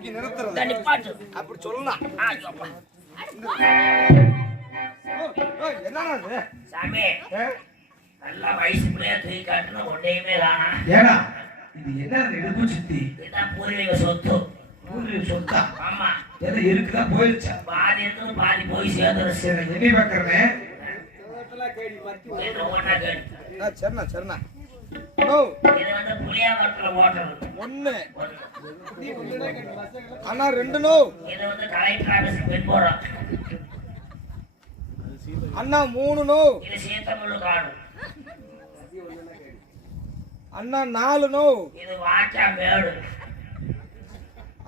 தூக்கி நிறுத்துறது. நிப்பாட்டு. அப்படி சொல்லலாம். என்னடா இது? சாமி? நல்லா வயசு பிள்ளையா தூக்கி காட்டுனா ஒன்றையுமே தானா ஏடா இது என்ன எடுப்பு சித்தி? இதுதான் பூர்வீக சொத்து. பூர்வீக சொத்தா? ஆமா. எதை இருக்குதா போயிடுச்சா? பாதி இருக்குது பாதி போய் சேர்ந்துருச்சு சரி எண்ணி பார்க்கறேன். சரிண்ணா சரிண்ணா. ஒண்ணு. அண்ணா ரெண்டு நோ. அண்ணா மூணு நோ. அண்ணா நாலு நோ.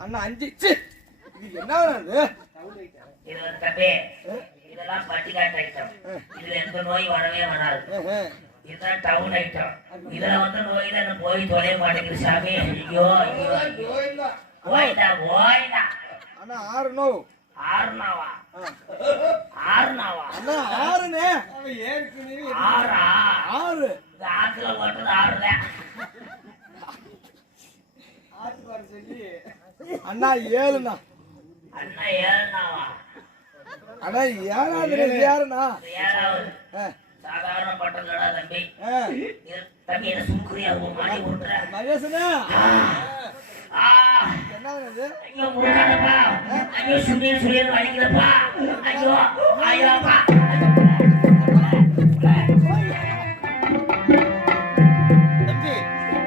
அண்ணா அஞ்சு. இது என்ன இதெல்லாம் பட்டிக்காட்டு ஐட்டம். இதுல எந்த நோய் வரவே வராது. இதுதான் டவுன் ஐட்டம் இதுல வந்து நோய் தான் போய் தொலைய மாட்டேங்குது சாமி. ஐயோ அண்ணா ஆறு நோ ஆறுனாவா. ஆறுனாவா? அண்ணா ஆறுண்ணே ஆறா? ஆறு. இந்த ஆத்துல ஓட்டுறது ஆறுதான் அண்ணா ஏழுண்ணா. அண்ணா ஏழுனாவா? அண்ணா ஏழாவது யாருண்ணா ஏழாவது. சாதாரண பட்டங்களா தம்பி. தம்பி என்ன சுக்குரியா உன் மாடி விட்டுற மகேசனே ஆ. என்ன இது ஐயோ முருகானப்பா ஐயோ சுனில் சுனில் அடிக்கிறப்பா ஐயோ ஐயோப்பா தம்பி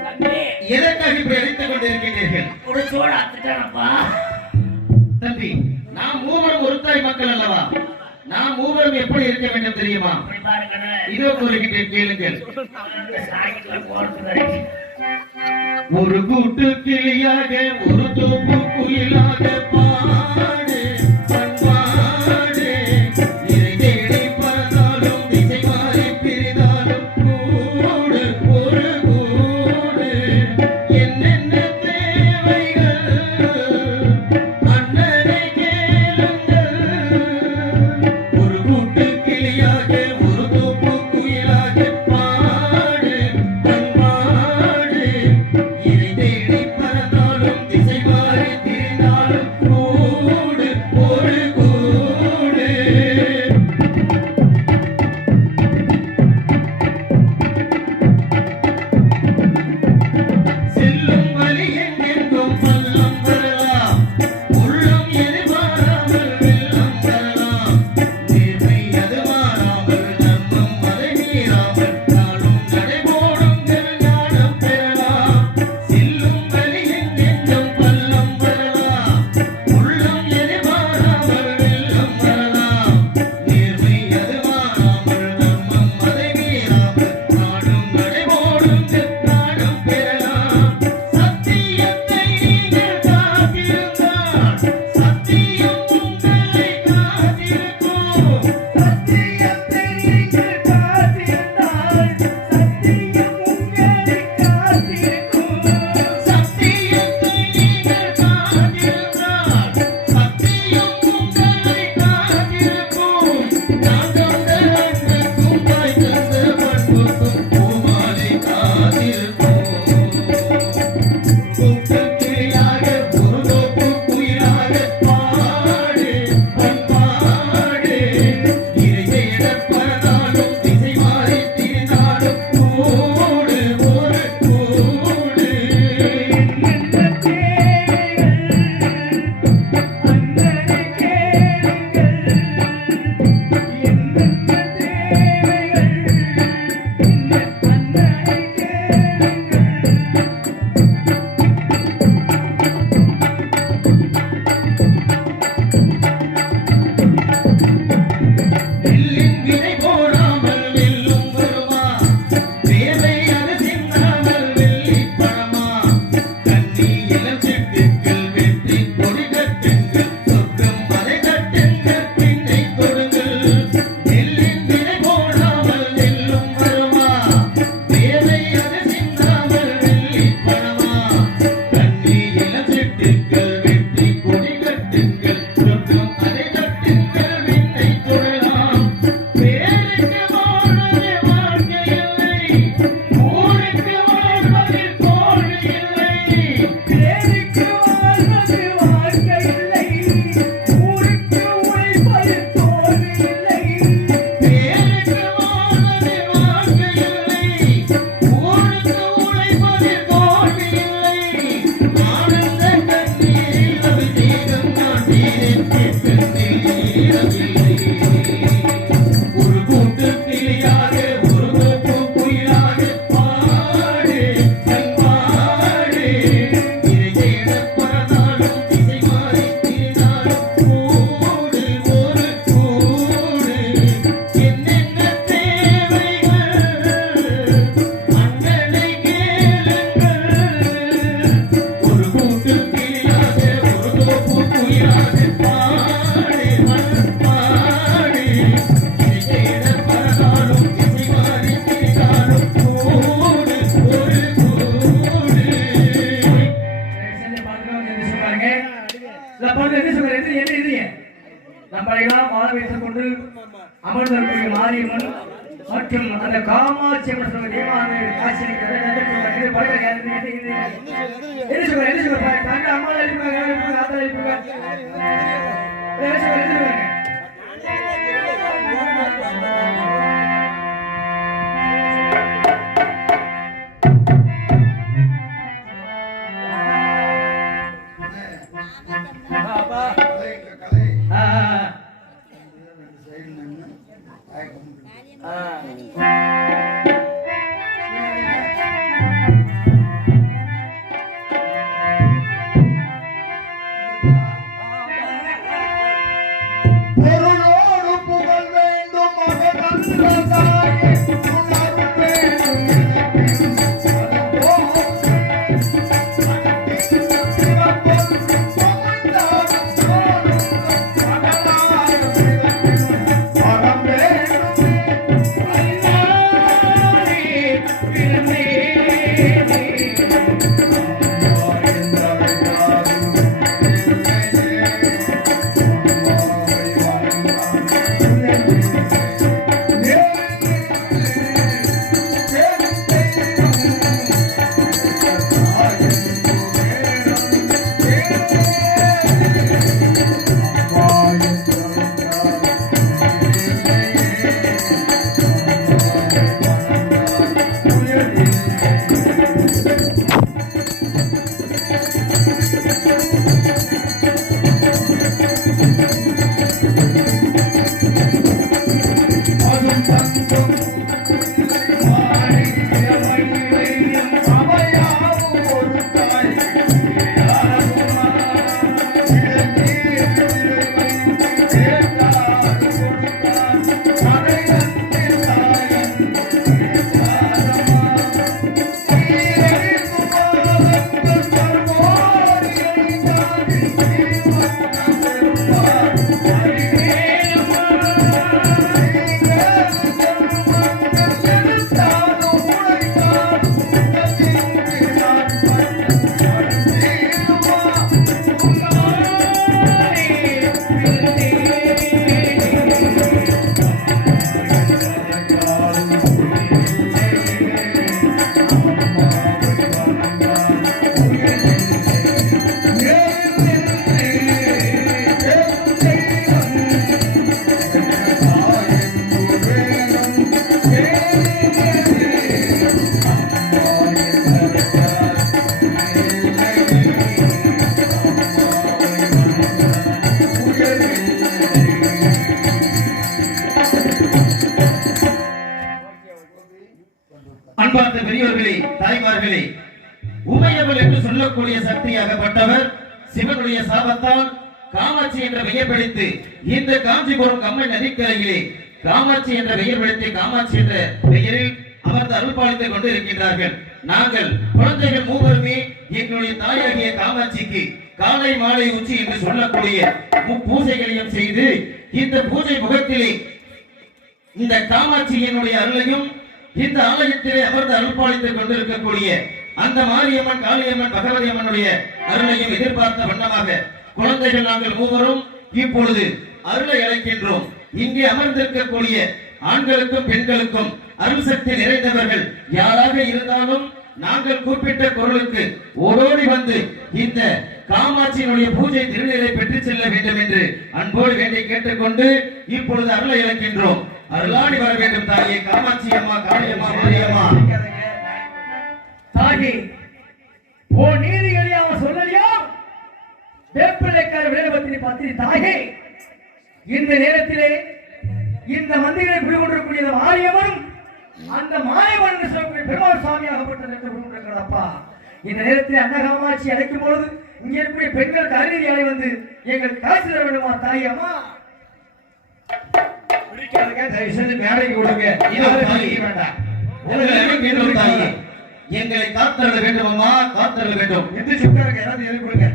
தம்பி. எதற்காக இப்படி அழைத்துக் கொண்டிருக்கின்றீர்கள்? குடிச்சோட அத்துட்டானப்பா தம்பி நாம் மூவரும் ஒருத்தாய் மக்கள் அல்லவா? நாம் மூவரும் எப்படி இருக்க வேண்டும் தெரியுமா? இதோ கூறுகின்றேன் கேளுங்கள். ஒரு கூட்டு கிளியாக ஒரு தோப்பு குயிலாக பாடு மற்றும் அந்த காமாட்சி அம்மன் தேவாலய காட்சி என்ன சொல்ற என்ன சொல்ற அம்மா என்ன சொல்ற என்ன 哎，嗯, என்று சக்தி அகப்பட்டவர் சிவனுடைய சாபத்தால் காமாட்சி என்ற பெயர் பிடித்து இந்த காஞ்சிபுரம் கம்மை நதிக்கரையிலே காமாட்சி என்ற பெயர் பிடித்து காமாட்சி என்ற பெயரில் அமர்ந்து அருள்பாலித்துக் கொண்டு இருக்கின்றார்கள் நாங்கள் குழந்தைகள் மூவருமே எங்களுடைய தாயாகிய காமாட்சிக்கு காலை மாலை உச்சி என்று சொல்லக்கூடிய பூஜைகளையும் செய்து இந்த பூஜை முகத்திலே இந்த காமாட்சியினுடைய அருளையும் இந்த ஆலயத்திலே அமர்ந்து அருள்பாலித்துக் கொண்டிருக்கக்கூடிய அந்த மாரியம்மன் காளியம்மன் பகவதி அம்மனுடைய அருளையும் எதிர்பார்த்த வண்ணமாக குழந்தைகள் நாங்கள் மூவரும் இப்பொழுது அருளை அழைக்கின்றோம். இங்கே அமர்ந்திருக்கக்கூடிய ஆண்களுக்கும் பெண்களுக்கும் அருள் சக்தி நிறைந்தவர்கள் யாராக இருந்தாலும் நாங்கள் கூப்பிட்ட குரலுக்கு ஓடோடி வந்து இந்த காமாட்சியினுடைய பூஜை திருநீரை பெற்று செல்ல வேண்டும் என்று அன்போடு வேண்டி கேட்டுக்கொண்டு இப்பொழுது அருளை இழக்கின்றோம் அருளாடி வர வேண்டும் தாயே காமாட்சி அம்மா காளியம்மா மாரியம்மா. தாகி ஓ நீதிகளை அவன் சொல்லலையா வேப்பிலைக்கார விளைவத்தினை பார்த்து தாகே இந்த நேரத்திலே இந்த மந்திரிகளை குடிகொண்டிருக்கூடிய மாரியம்மனும் அந்த மாயவன் சொல்லக்கூடிய பெருமாள் சுவாமியாகப்பட்ட என்று குடிகொண்டிருக்கிறப்பா இந்த நேரத்தில் அன்னகாமாட்சி அழைக்கும் பொழுது இங்கே இருக்கக்கூடிய பெண்கள் கருதி அலை வந்து எங்கள் காசு தர வேண்டுமா தாய் அம்மா? தயவு செய்து மேடைக்கு விடுங்க இதோ எங்களை காத்தருள வேண்டும் அம்மா காத்தருள வேண்டும். என்று உட்காருங்க யாராவது எழுதி கொடுங்க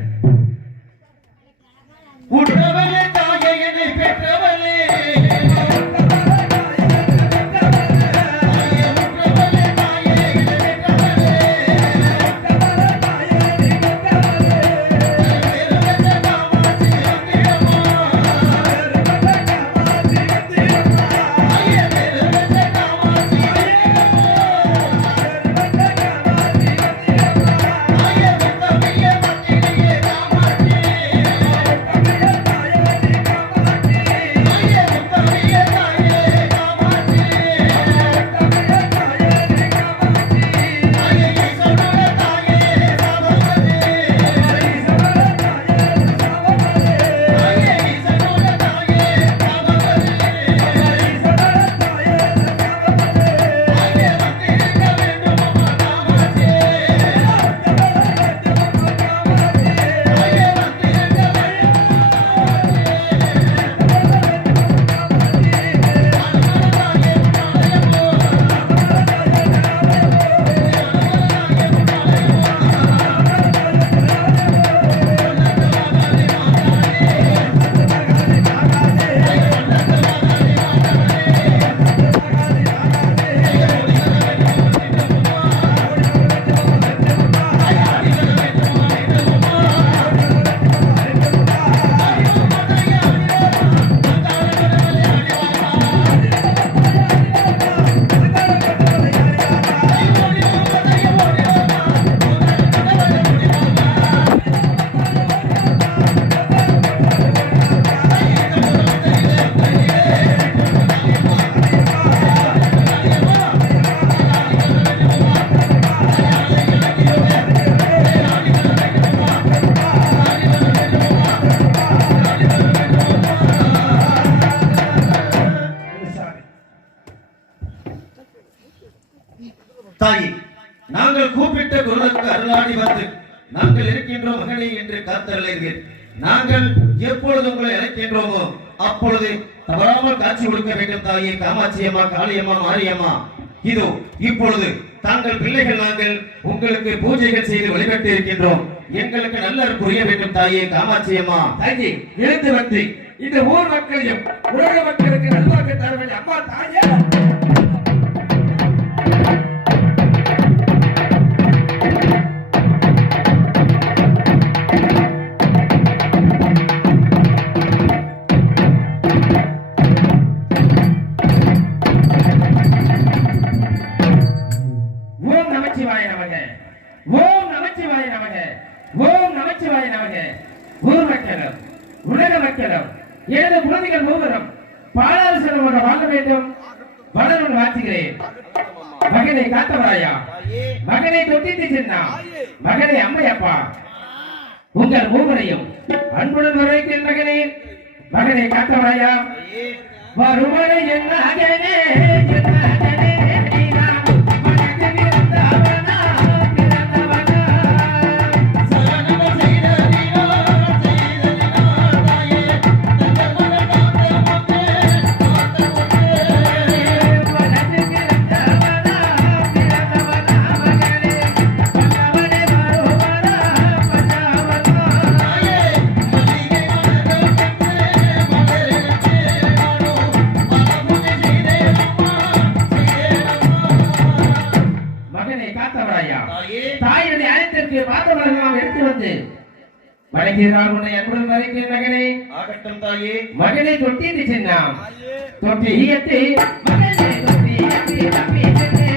உற்றவளே காத்தருளீர்கள் நாங்கள் எப்பொழுது உங்களை அழைக்கின்றோமோ அப்பொழுது தவறாமல் காட்சி கொடுக்க வேண்டும் தாயே. காமாட்சி அம்மா காளியம்மா மாரியம்மா இதோ இப்பொழுது தாங்கள் பிள்ளைகள் நாங்கள் உங்களுக்கு பூஜைகள் செய்து வழிபட்டு இருக்கின்றோம். எங்களுக்கு நல்ல புரிய வேண்டும் தாயே காமாட்சி அம்மா. தாங்கி எழுந்து வந்து இந்த ஊர் மக்களையும் உலக மக்களுக்கு நல்வாக்கு தர வேண்டிய அம்மா தாயே. உலக மக்களும் எனது குழந்தைகள் மூவரும் பாலாறு செல்வம் வாங்க வேண்டும். வளரும் வாழ்த்துகிறேன். மகனை காத்தவராயா? மகனை தொட்டித்து சென்னா? மகனை அம்மையப்பா? உங்கள் மூவரையும் அன்புடன் வரவேற்கிறேன் மகனே. மகனை காத்தவராயா? வருமனை என்ன வணங்குகிறார் உன்னை அன்புடன் வரைக்கும் மகனே. ஆகட்டும் தாயே. மகனை தொட்டி சின்னம் தொட்டி ஈயத்து மகனை தொட்டி ஈயத்து சின்ன